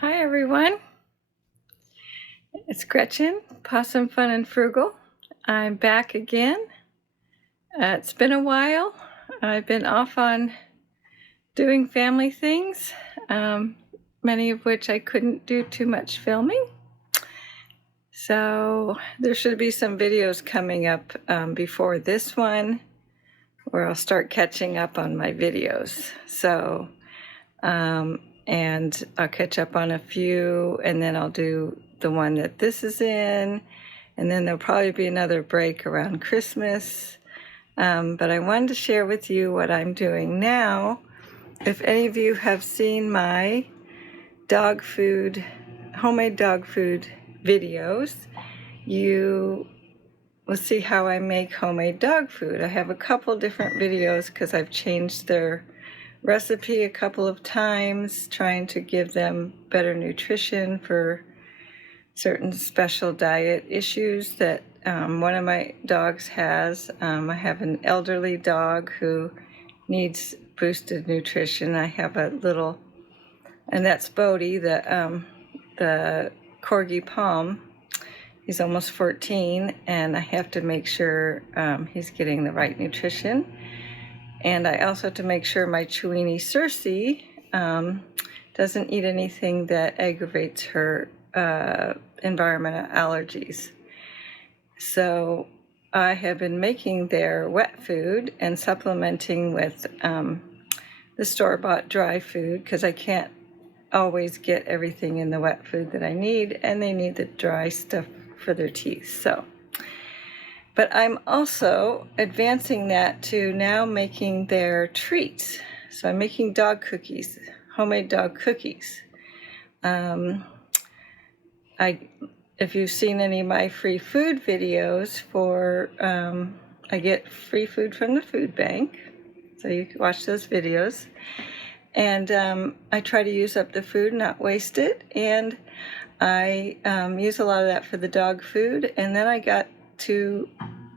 Hi everyone, it's Gretchen, Possum Fun and Frugal. I'm back again. It's been a while. I've been off on doing family things, many of which I couldn't do too much filming. So there should be some videos coming up before this one where I'll start catching up on my videos. So, and I'll catch up on a few, and then I'll do the one that this is in, and then there'll probably be another break around Christmas. But I wanted to share with you what I'm doing now. If any of you have seen my dog food, homemade dog food videos, you will see how I make homemade dog food. I have a couple different videos because I've changed their recipe a couple of times, trying to give them better nutrition for certain special diet issues that one of my dogs has. I have an elderly dog who needs boosted nutrition. I have a little, and that's Bodie, the Corgi Palm. He's almost 14, and I have to make sure he's getting the right nutrition. And I also have to make sure my Cheweenie Circe doesn't eat anything that aggravates her environmental allergies. So I have been making their wet food and supplementing with the store-bought dry food because I can't always get everything in the wet food that I need, and they need the dry stuff for their teeth. But I'm also advancing that to now making their treats. So I'm making dog cookies, homemade dog cookies. If you've seen any of my free food videos I get free food from the food bank, so you can watch those videos. And I try to use up the food, not waste it, and I use a lot of that for the dog food. And then I got to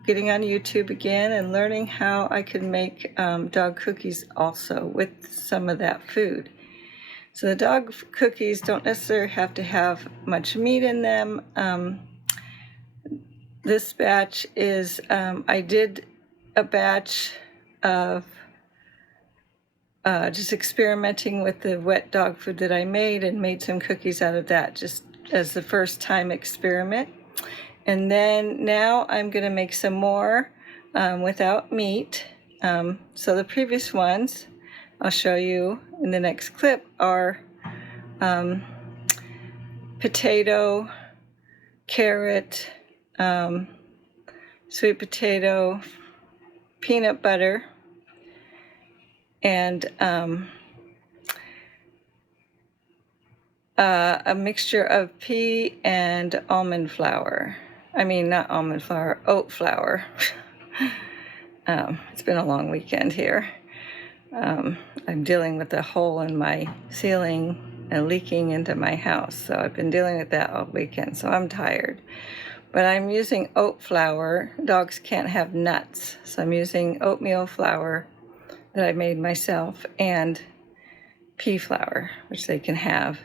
getting on YouTube again and learning how I could make dog cookies also with some of that food. So the dog cookies don't necessarily have to have much meat in them. This batch is, I did a batch of just experimenting with the wet dog food that I made and made some cookies out of that just as the first time experiment. And then now I'm going to make some more without meat. So the previous ones I'll show you in the next clip are potato, carrot, sweet potato, peanut butter, and a mixture of pea and almond flour. I mean, not almond flour, oat flour. It's been a long weekend here. I'm dealing with a hole in my ceiling and leaking into my house. So I've been dealing with that all weekend, so I'm tired. But I'm using oat flour. Dogs can't have nuts. So I'm using oatmeal flour that I made myself and pea flour, which they can have,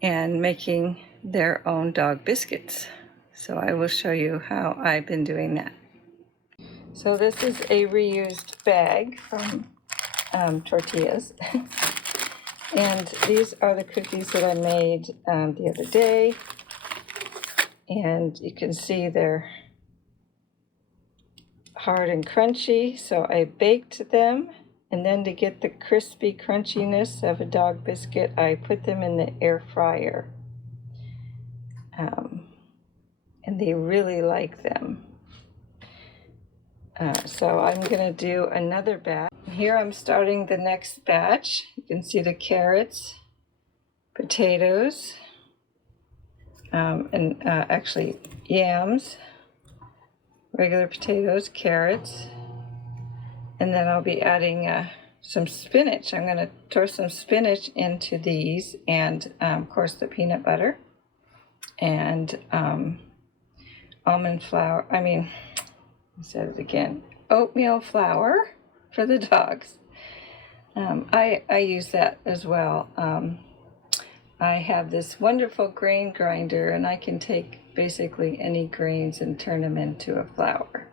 and making their own dog biscuits. So I will show you how I've been doing that. So this is a reused bag from tortillas. And these are the cookies that I made the other day. And you can see they're hard and crunchy. So I baked them. And then to get the crispy crunchiness of a dog biscuit, I put them in the air fryer. And they really like them. So I'm going to do another batch. Here I'm starting the next batch. You can see the carrots, potatoes, and actually yams, regular potatoes, carrots, and then I'll be adding some spinach. I'm going to throw some spinach into these, and of course the peanut butter and almond flour. I said it again. Oatmeal flour for the dogs. I use that as well. I have this wonderful grain grinder, and I can take basically any grains and turn them into a flour.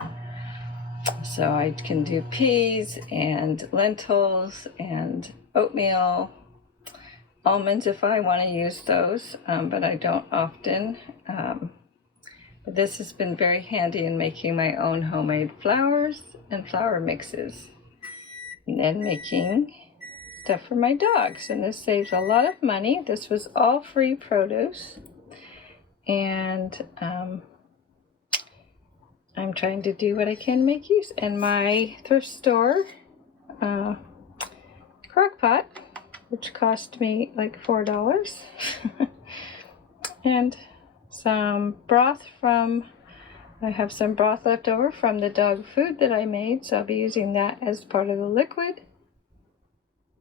So I can do peas and lentils and oatmeal, almonds if I want to use those, but I don't often. But this has been very handy in making my own homemade flours and flour mixes, and then making stuff for my dogs. And this saves a lot of money. This was all free produce, and I'm trying to do what I can make use. And my thrift store crock pot, which cost me like $4, and some broth from, I have some broth left over from the dog food that I made, so I'll be using that as part of the liquid.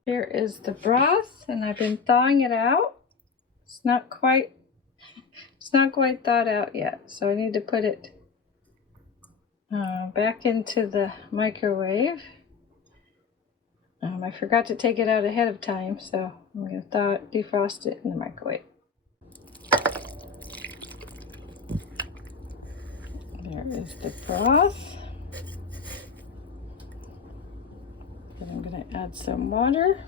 Here is the broth, and I've been thawing it out. It's not quite thawed out yet, so I need to put it back into the microwave. I forgot to take it out ahead of time, so I'm going to defrost it in the microwave. There is the broth. Then I'm going to add some water.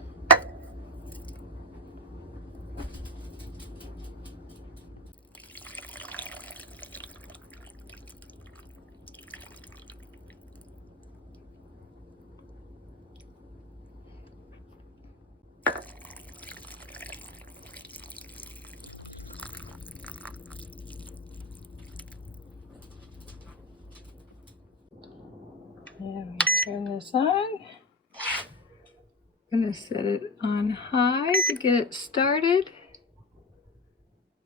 And we turn this on. I'm going to set it on high to get it started,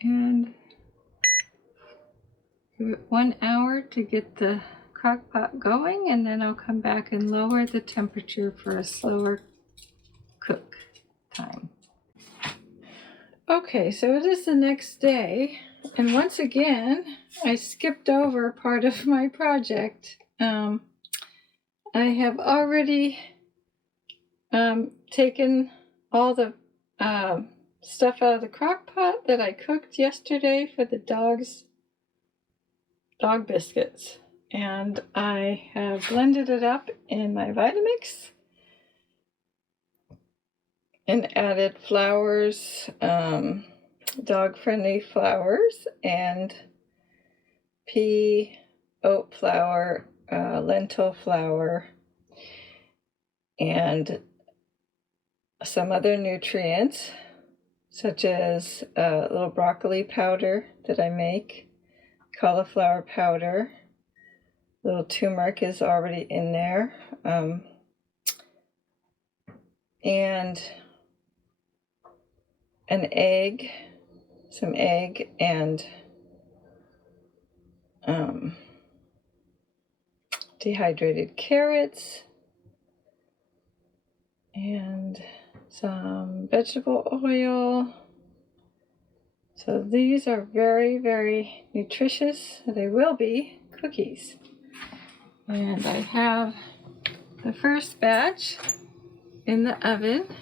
and give it 1 hour to get the crock pot going, and then I'll come back and lower the temperature for a slower cook time. Okay, so it is the next day, and once again I skipped over part of my project. I have already taken all the stuff out of the crock pot that I cooked yesterday for the dog biscuits, and I have blended it up in my Vitamix and added flours, dog-friendly flours, and pea, oat flour, lentil flour, and some other nutrients, such as a little broccoli powder that I make, cauliflower powder, little turmeric is already in there, and an egg, some egg, and dehydrated carrots, and some vegetable oil. So these are very, very nutritious. They will be cookies. And I have the first batch in the oven.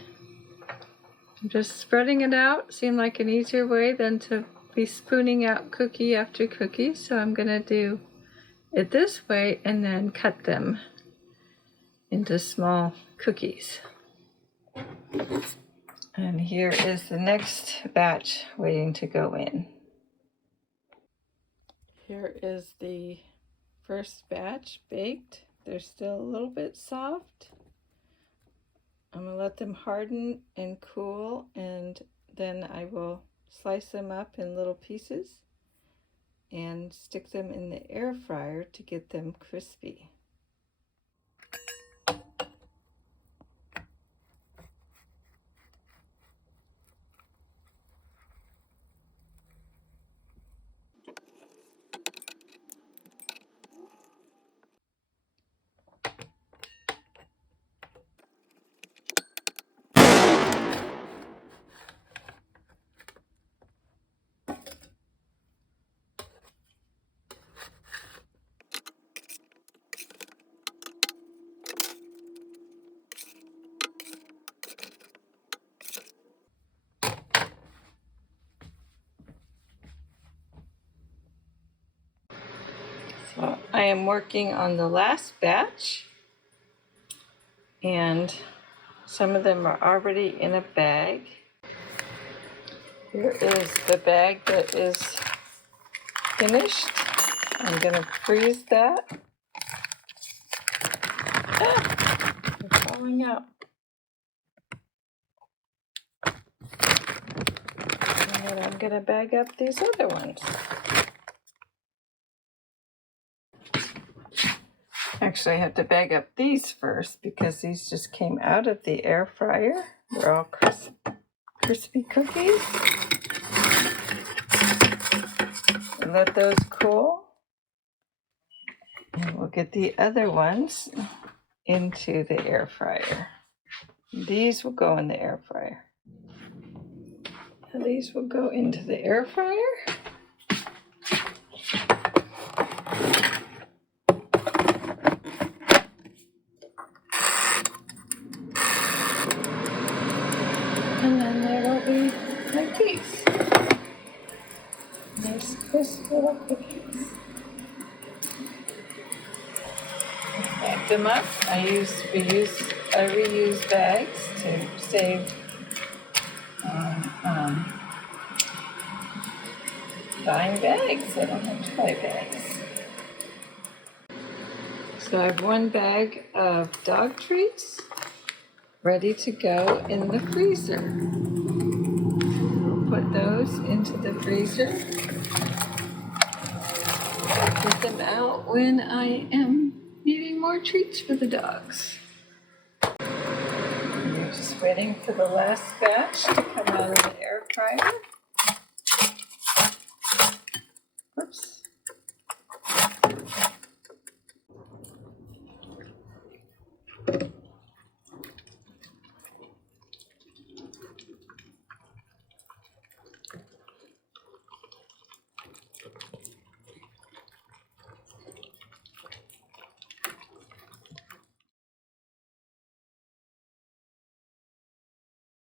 I'm just spreading it out. Seemed like an easier way than to be spooning out cookie after cookie. So I'm going to do it this way and then cut them into small cookies. And here is the next batch waiting to go in. Here is the first batch baked. They're still a little bit soft. I'm going to let them harden and cool, and then I will slice them up in little pieces and stick them in the air fryer to get them crispy. I am working on the last batch, and some of them are already in a bag. Here is the bag that is finished. I'm going to freeze that. Ah, they're falling out. And then I'm going to bag up these other ones. Actually, I have to bag up these first because these just came out of the air fryer. They're all crispy cookies. And let those cool. And we'll get the other ones into the air fryer. These will go in the air fryer. And these will go into the air fryer. And then there will be like these. Nice crisp little cookies. Bag them up. I reuse bags to save buying bags. I don't have to buy bags. So I have one bag of dog treats ready to go in the freezer. We'll put those into the freezer. Get them out when I am needing more treats for the dogs. We're just waiting for the last batch to come out of the air fryer.